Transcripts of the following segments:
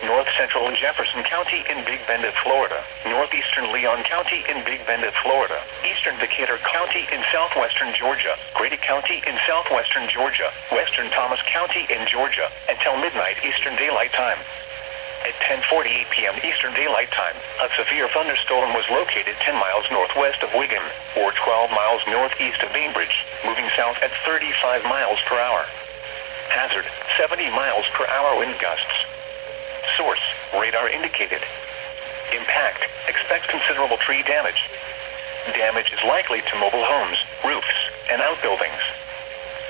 North Central Jefferson County in Big Bend of Florida, Northeastern Leon County in Big Bend of Florida, Eastern Decatur County in southwestern Georgia, Grady County in southwestern Georgia, Western Thomas County in Georgia, until midnight Eastern Daylight Time. At 10:48 p.m. Eastern Daylight Time, a severe thunderstorm was located 10 miles northwest of Wiggin, or 12 miles northeast of Bainbridge, moving south at 35 miles per hour. Hazard, 70 miles per hour wind gusts. Source, radar indicated. Impact, expect considerable tree damage. Damage is likely to mobile homes, roofs, and outbuildings.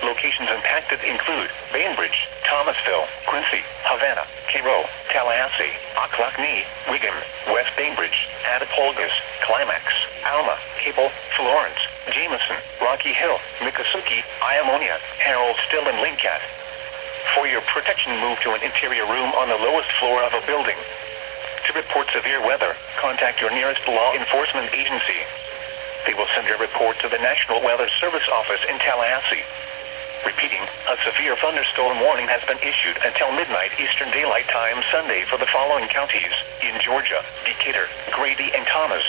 Locations impacted include Bainbridge, Thomasville, Quincy, Havana, Cairo, Tallahassee, Ocklacknee, Wiggin, West Bainbridge, Attapulgos, Climax, Alma, Cable, Florence, Jameson, Rocky Hill, Miccosukee, Iamonia, Harold Still, and Lincat. For your protection, move to an interior room on the lowest floor of a building. To report severe weather, contact your nearest law enforcement agency. They will send your report to the National Weather Service office in Tallahassee. Repeating, a severe thunderstorm warning has been issued until midnight Eastern Daylight Time Sunday for the following counties in Georgia: Decatur, Grady, and Thomas.